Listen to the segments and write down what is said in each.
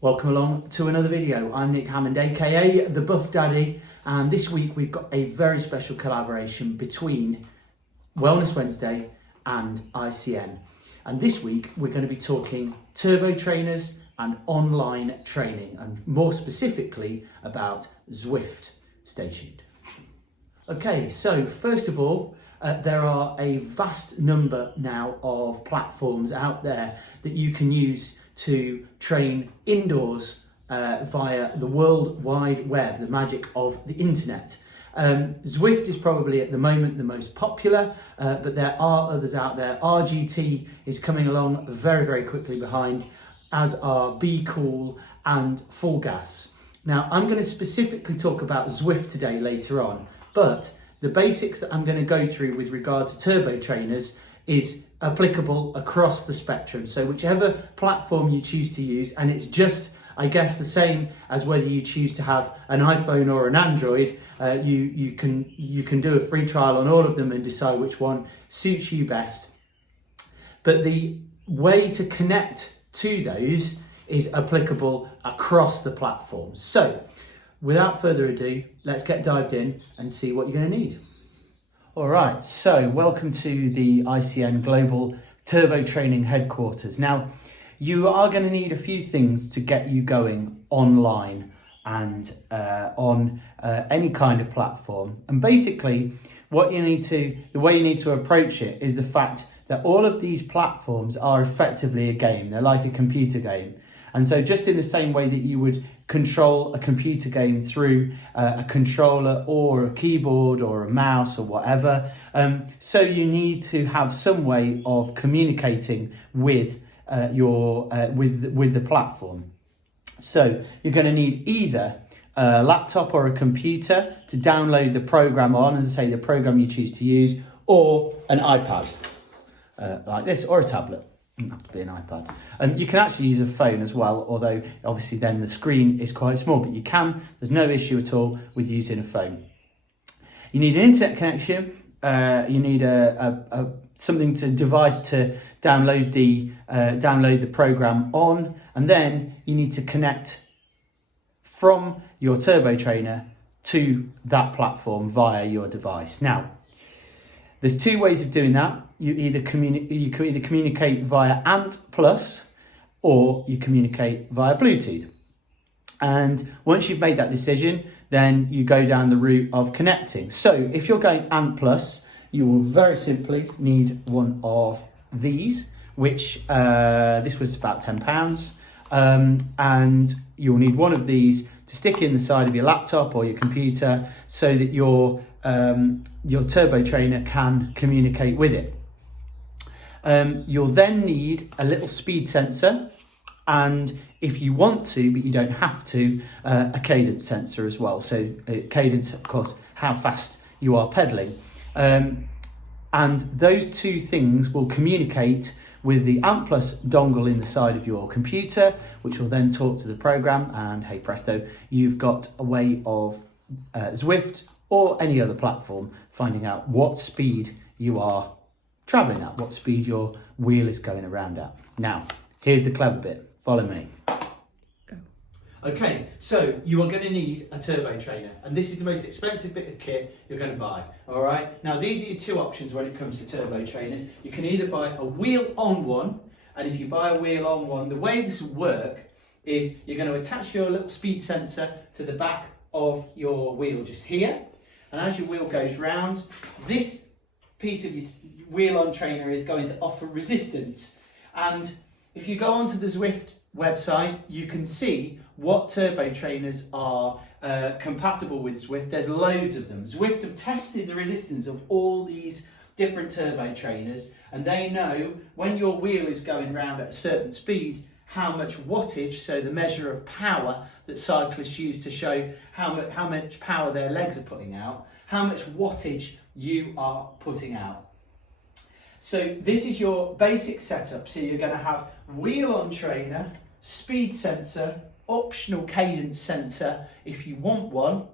Welcome along to another video. I'm Nick Hammond, aka The Buff Daddy, and this week we've got a very special collaboration between Wellness Wednesday and ICN. And this week we're going to be talking turbo trainers and online training, and more specifically about Zwift. Stay tuned. Okay, so first of all, there are a vast number now of platforms out there that you can use to train indoors via the World Wide Web, the magic of the internet. Zwift is probably at the moment the most popular, but there are others out there. RGT is coming along very, very quickly behind, as are Be Cool and Full Gas. Now, I'm going to specifically talk about Zwift today later on, but the basics that I'm going to go through with regard to turbo trainers is applicable across the spectrum. So whichever platform you choose to use, and it's just, I guess, the same as whether you choose to have an iPhone or an Android, you can do a free trial on all of them and decide which one suits you best. But the way to connect to those is applicable across the platforms. So without further ado, let's get dived in and see what you're going to need. All right, so welcome to the ICN Global Turbo Training Headquarters. Now, you are going to need a few things to get you going online and on any kind of platform. And basically, the way you need to approach it is the fact that all of these platforms are effectively a game. They're like a computer game. And so just in the same way that you would control a computer game through a controller or a keyboard or a mouse or whatever, so you need to have some way of communicating with with the platform. So you're going to need either a laptop or a computer to download the program on, as I say, the program you choose to use, or an iPad like this, or a tablet. Doesn't have to be an iPad. You can actually use a phone as well, although obviously then the screen is quite small, but there's no issue at all with using a phone. You need an internet connection, you need a device to download the program on, and then you need to connect from your turbo trainer to that platform via your device. Now, there's two ways of doing that. You can either communicate via Ant Plus, or you communicate via Bluetooth. And once you've made that decision, then you go down the route of connecting. So if you're going Ant Plus, you will very simply need one of these, which this was about £10. And you'll need one of these to stick in the side of your laptop or your computer so that your turbo trainer can communicate with it. You'll then need a little speed sensor, and if you want to, but you don't have to, a cadence sensor as well. So cadence, of course, how fast you are pedaling. And those two things will communicate with the Ant Plus dongle in the side of your computer, which will then talk to the program, and hey presto, you've got a way of Zwift or any other platform finding out what speed you are traveling at, what speed your wheel is going around at. Now, here's the clever bit. Follow me. Go. Okay, so you are going to need a turbo trainer, and this is the most expensive bit of kit you're going to buy. All right. Now, these are your two options when it comes to turbo trainers. You can either buy a wheel-on one, and if you buy a wheel-on one, the way this will work is you're going to attach your little speed sensor to the back of your wheel just here, and as your wheel goes round, this piece of your wheel-on trainer is going to offer resistance. And if you go onto the Zwift website, you can see what turbo trainers are compatible with Zwift. There's loads of them. Zwift have tested the resistance of all these different turbo trainers, and they know when your wheel is going round at a certain speed, how much wattage, so the measure of power that cyclists use to show how much power their legs are putting out, how much wattage you are putting out. So this is your basic setup. So you're going to have wheel-on trainer, speed sensor, optional cadence sensor if you want one,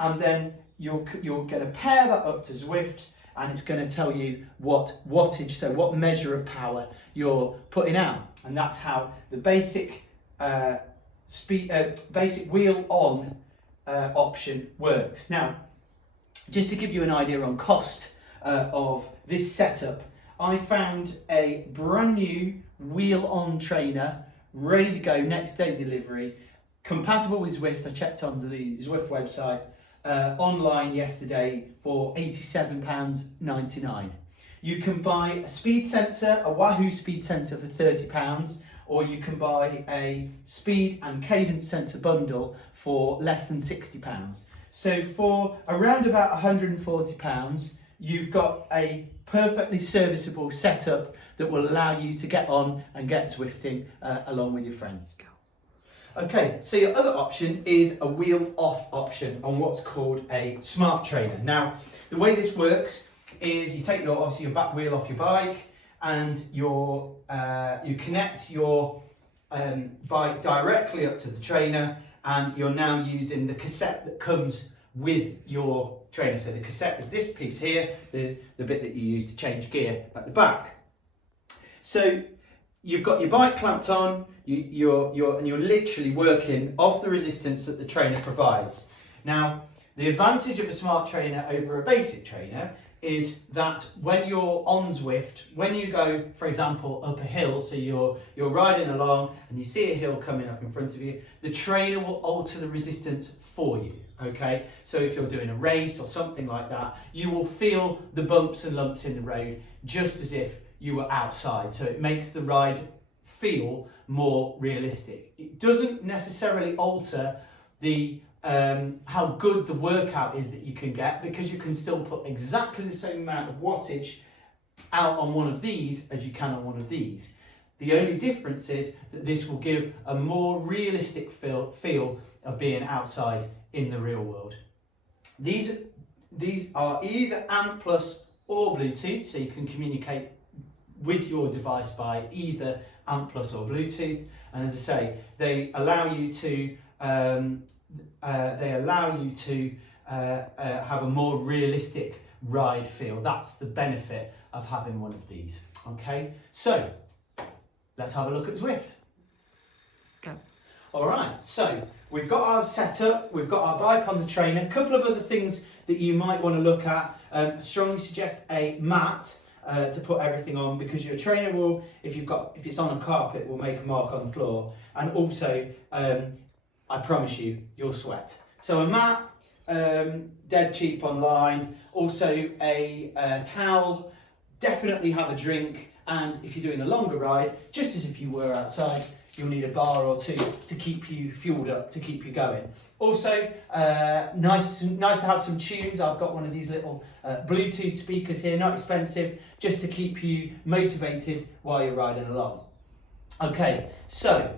and then you're going to pair that up to Zwift, and it's going to tell you what wattage, so what measure of power you're putting out. And that's how the basic basic wheel on option works. Now, just to give you an idea on cost of this setup, I found a brand new wheel on trainer ready to go next day delivery, compatible with Zwift. I checked on the Zwift website online yesterday for £87.99. You can buy a speed sensor, a Wahoo speed sensor for £30, or you can buy a speed and cadence sensor bundle for less than £60. So for around about £140, you've got a perfectly serviceable setup that will allow you to get on and get Zwifting along with your friends. Okay, so your other option is a wheel off option on what's called a smart trainer. Now, the way this works is you take obviously your back wheel off your bike, and you connect your bike directly up to the trainer, and you're now using the cassette that comes with your trainer. So the cassette is this piece here, the bit that you use to change gear at the back. So you've got your bike clamped on, you're literally working off the resistance that the trainer provides. Now, the advantage of a smart trainer over a basic trainer is that when you're on Zwift, when you go, for example, up a hill, so you're riding along and you see a hill coming up in front of you, the trainer will alter the resistance for you, okay? So if you're doing a race or something like that, you will feel the bumps and lumps in the road just as if you were outside. So it makes the ride feel more realistic. It doesn't necessarily alter the how good the workout is that you can get, because you can still put exactly the same amount of wattage out on one of these as you can on one of these. The only difference is that this will give a more realistic feel of being outside in the real world. These are either ANT+ or Bluetooth, so you can communicate with your device by either ANT+ or Bluetooth. And as I say, they allow you to have a more realistic ride feel. That's the benefit of having one of these. Okay, so let's have a look at Zwift. Go. All right, so we've got our setup, we've got our bike on the trainer. A couple of other things that you might want to look at. Strongly suggest a mat to put everything on, because your trainer will, if it's on a carpet, will make a mark on the floor, and also I promise you, you'll sweat. So a mat, dead cheap online. Also a towel. Definitely have a drink. And if you're doing a longer ride, just as if you were outside, you'll need a bar or two to keep you fueled up, to keep you going. Also, nice to have some tunes. I've got one of these little Bluetooth speakers here, not expensive, just to keep you motivated while you're riding along. Okay, so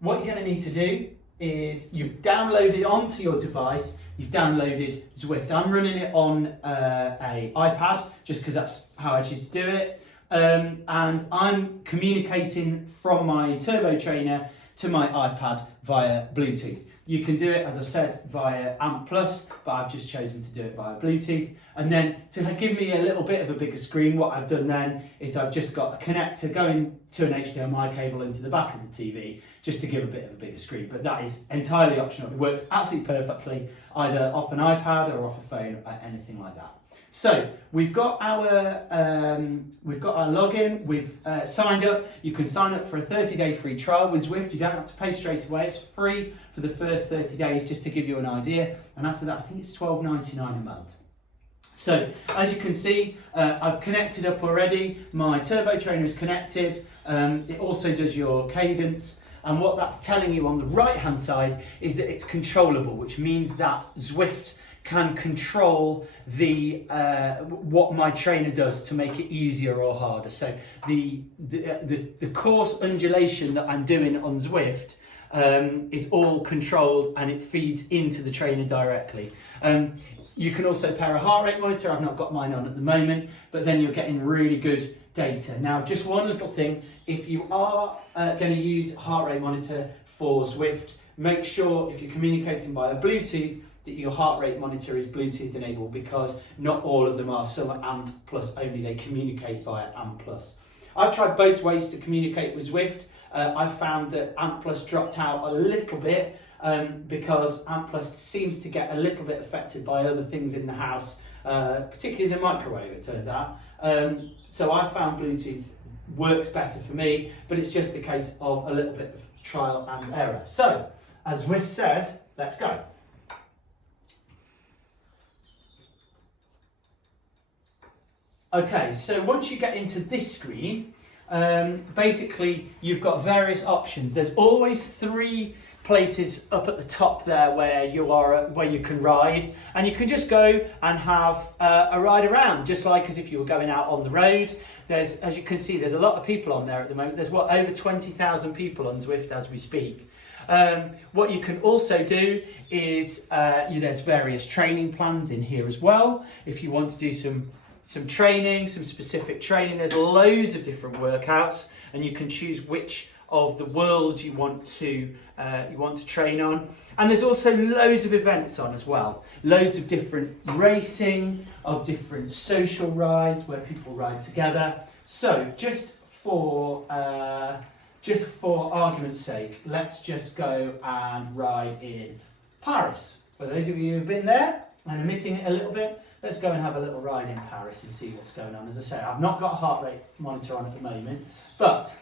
what you're going to need to do is you've downloaded onto your device, you've downloaded Zwift. I'm running it on a iPad just because that's how I choose to do it. And I'm communicating from my turbo trainer to my iPad via Bluetooth. You can do it, as I said, via ANT+, but I've just chosen to do it via Bluetooth. And then to give me a little bit of a bigger screen, what I've done then is I've just got a connector going to an HDMI cable into the back of the TV, just to give a bit of a bigger screen. But that is entirely optional. It works absolutely perfectly, either off an iPad or off a phone, or anything like that. So we've got our login. We've signed up. You can sign up for a 30-day free trial with Zwift. You don't have to pay straight away. It's free for the first 30 days, just to give you an idea. And after that, I think it's $12.99 a month. So as you can see, I've connected up already. My turbo trainer is connected. It also does your cadence. And what that's telling you on the right-hand side is that it's controllable, which means that Zwift can control the what my trainer does to make it easier or harder. So the course undulation that I'm doing on Zwift is all controlled, and it feeds into the trainer directly. You can also pair a heart rate monitor. I've not got mine on at the moment, but then you're getting really good data. Now, just one little thing, if you are going to use heart rate monitor for Zwift, make sure if you're communicating via Bluetooth that your heart rate monitor is Bluetooth enabled, because not all of them are. Some are ANT+ only, they communicate via ANT+. I've tried both ways to communicate with Zwift. I've found that Ant Plus dropped out a little bit because Ant Plus seems to get a little bit affected by other things in the house, particularly the microwave, it turns out. So I found Bluetooth works better for me, but it's just a case of a little bit of trial and error. So, as Zwift says, let's go. Okay, so once you get into this screen, basically you've got various options. There's always 3 places up at the top there where you can ride, and you can just go and have a ride around, just like as if you were going out on the road. There's, as you can see, there's a lot of people on there at the moment. There's over 20,000 people on Zwift as we speak. What you can also do is there's various training plans in here as well. If you want to do some training, some specific training, there's loads of different workouts, and you can choose which of the worlds you want to train on. And there's also loads of events on as well. Loads of different racing, of different social rides where people ride together. So just for argument's sake, let's just go and ride in Paris. For those of you who've been there and are missing it a little bit, let's go and have a little ride in Paris and see what's going on. As I say, I've not got a heart rate monitor on at the moment, but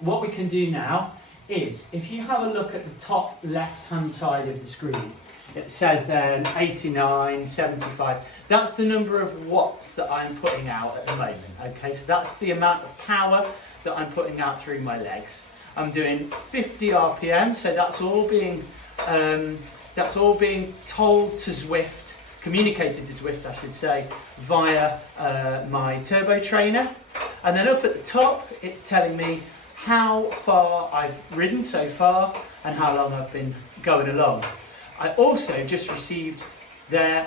what we can do now is, if you have a look at the top left-hand side of the screen, it says then 89, 75. That's the number of watts that I'm putting out at the moment. Okay, so that's the amount of power that I'm putting out through my legs. I'm doing 50 RPM, so that's all being told to Zwift, communicated to Zwift, I should say, via my turbo trainer. And then up at the top, it's telling me how far I've ridden so far and how long I've been going along. I also just received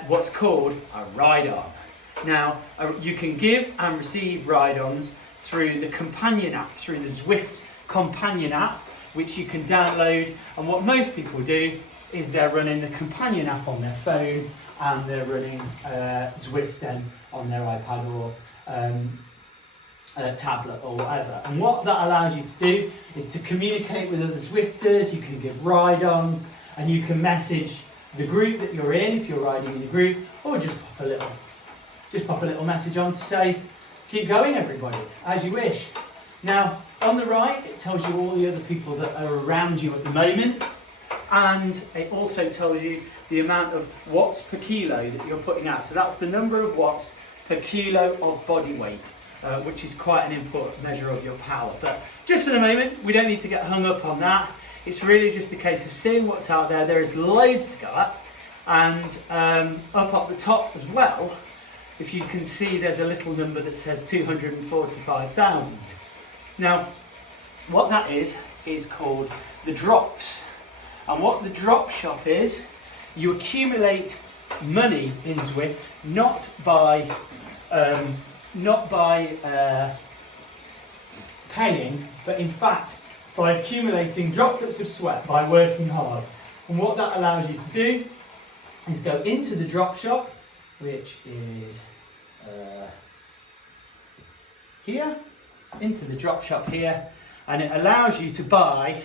what's called a ride-on. Now, you can give and receive ride-ons through the companion app, through the Zwift companion app, which you can download. And what most people do is they're running the companion app on their phone, and they're running Zwift then on their iPad or tablet or whatever. And what that allows you to do is to communicate with other Zwifters. You can give ride-ons, and you can message the group that you're in if you're riding in a group, or just pop a little message on to say, keep going everybody, as you wish. Now, on the right, it tells you all the other people that are around you at the moment, and it also tells you the amount of watts per kilo that you're putting out. So that's the number of watts per kilo of body weight, which is quite an important measure of your power. But just for the moment, we don't need to get hung up on that. It's really just a case of seeing what's out there. There is loads to go up, and up the top as well, if you can see, there's a little number that says 245,000. Now, what that is called the drops. And what the drop shop is, you accumulate money in Zwift, not by paying, but in fact by accumulating droplets of sweat by working hard. And what that allows you to do is go into the drop shop, which is here, into the drop shop here, and it allows you to buy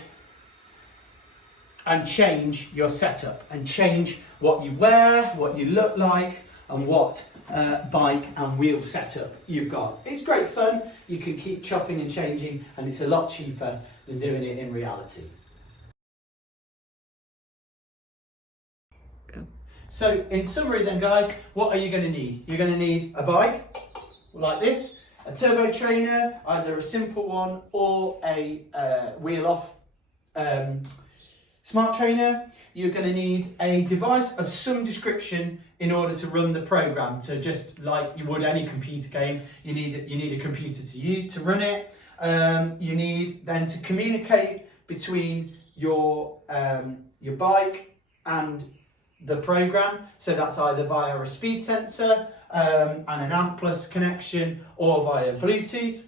and change your setup and change what you wear, what you look like, and what bike and wheel setup you've got. It's great fun. You can keep chopping and changing, and it's a lot cheaper than doing it in reality. So in summary then, guys, what are you going to need? You're going to need a bike like this, a turbo trainer, either a simple one or a wheel off smart trainer. You're going to need a device of some description in order to run the program. So just like you would any computer game, you need a computer to run it. You need then to communicate between your bike and the program. So that's either via a speed sensor and an Ant Plus connection, or via Bluetooth.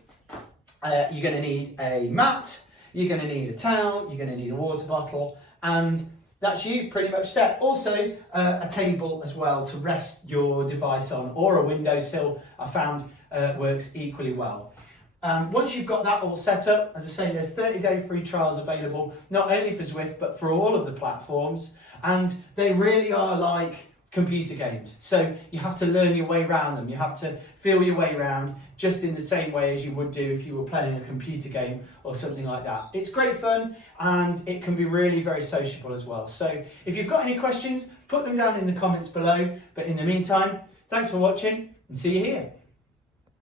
You're going to need a mat. You're going to need a towel. You're going to need a water bottle, and that's you pretty much set. Also, a table as well to rest your device on, or a windowsill, I found works equally well. Once you've got that all set up, as I say, there's 30-day free trials available, not only for Zwift, but for all of the platforms. And they really are like computer games. So you have to learn your way around them. You have to feel your way around just in the same way as you would do if you were playing a computer game or something like that. It's great fun and it can be really very sociable as well. So if you've got any questions, put them down in the comments below. But in the meantime, thanks for watching and see you here.